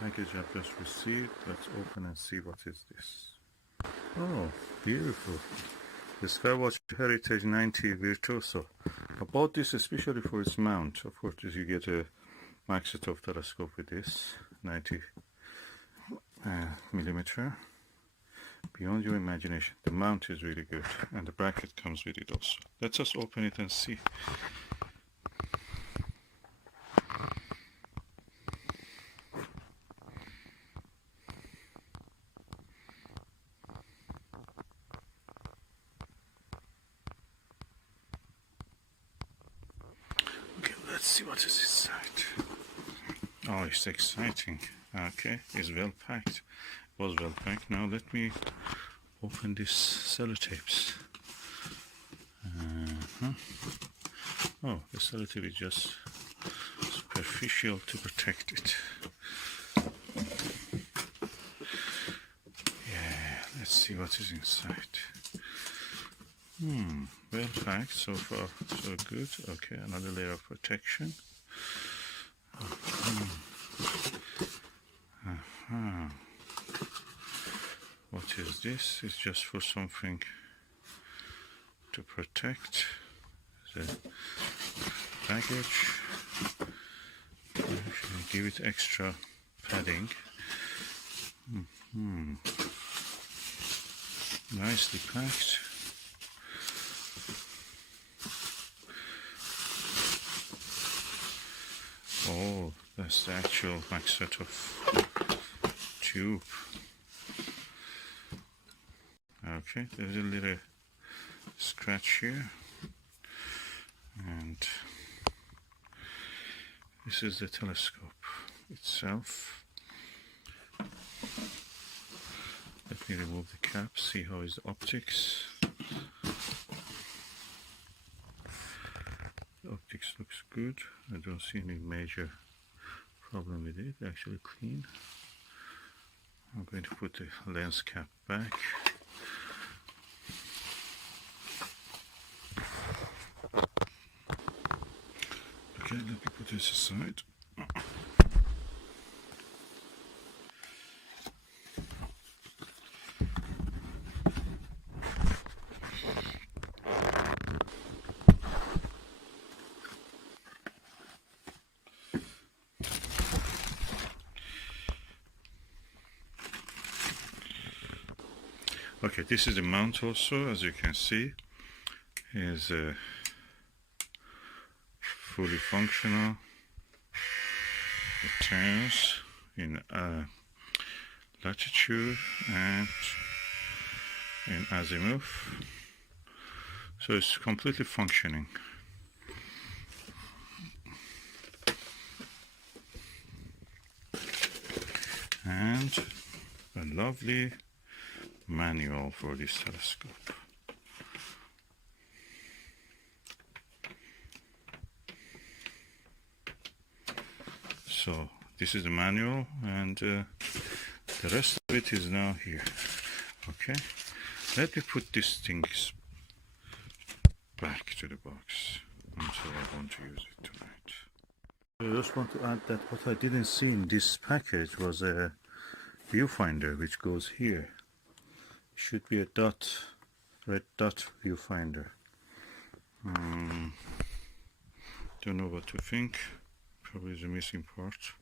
Package I've just received. Let's open and see what is this. Oh, beautiful. The SkyWatcher Heritage 90 Virtuoso. I bought this especially for its mount. Of course, you get a Maksutov telescope with this 90 millimeter. Beyond your imagination. The mount is really good, and the bracket comes with it also. Let's just open it and see. Okay, let's see what is inside. Oh, it's exciting. Okay, it's well packed. It was well packed. Now let me open these sellotapes. Oh, the sellotape is just superficial to protect it. Yeah, let's see what is inside. Well packed so far, so good. Okay, another layer of protection. What is this? It's just for something to protect the baggage. Give it extra padding. Nicely packed. Oh, that's the actual Maksutov tube. Okay, there's a little scratch here, and this is the telescope itself. Let me remove the cap, see how is the optics. The optics looks good. I don't see any major problem with it. Actually clean. I'm going to put the lens cap back. Okay, let me put this aside. Okay, this is the mount also, as you can see, is fully functional. It turns in latitude and in azimuth, so it's completely functioning. And a lovely manual for this telescope. So this is the manual, and the rest of it is now here. Okay, let me put these things back to the box until I want to use it tonight. I just want to add that what I didn't see in this package was a viewfinder which goes here. Should be a red dot viewfinder. Don't know what to think. Probably is a missing part.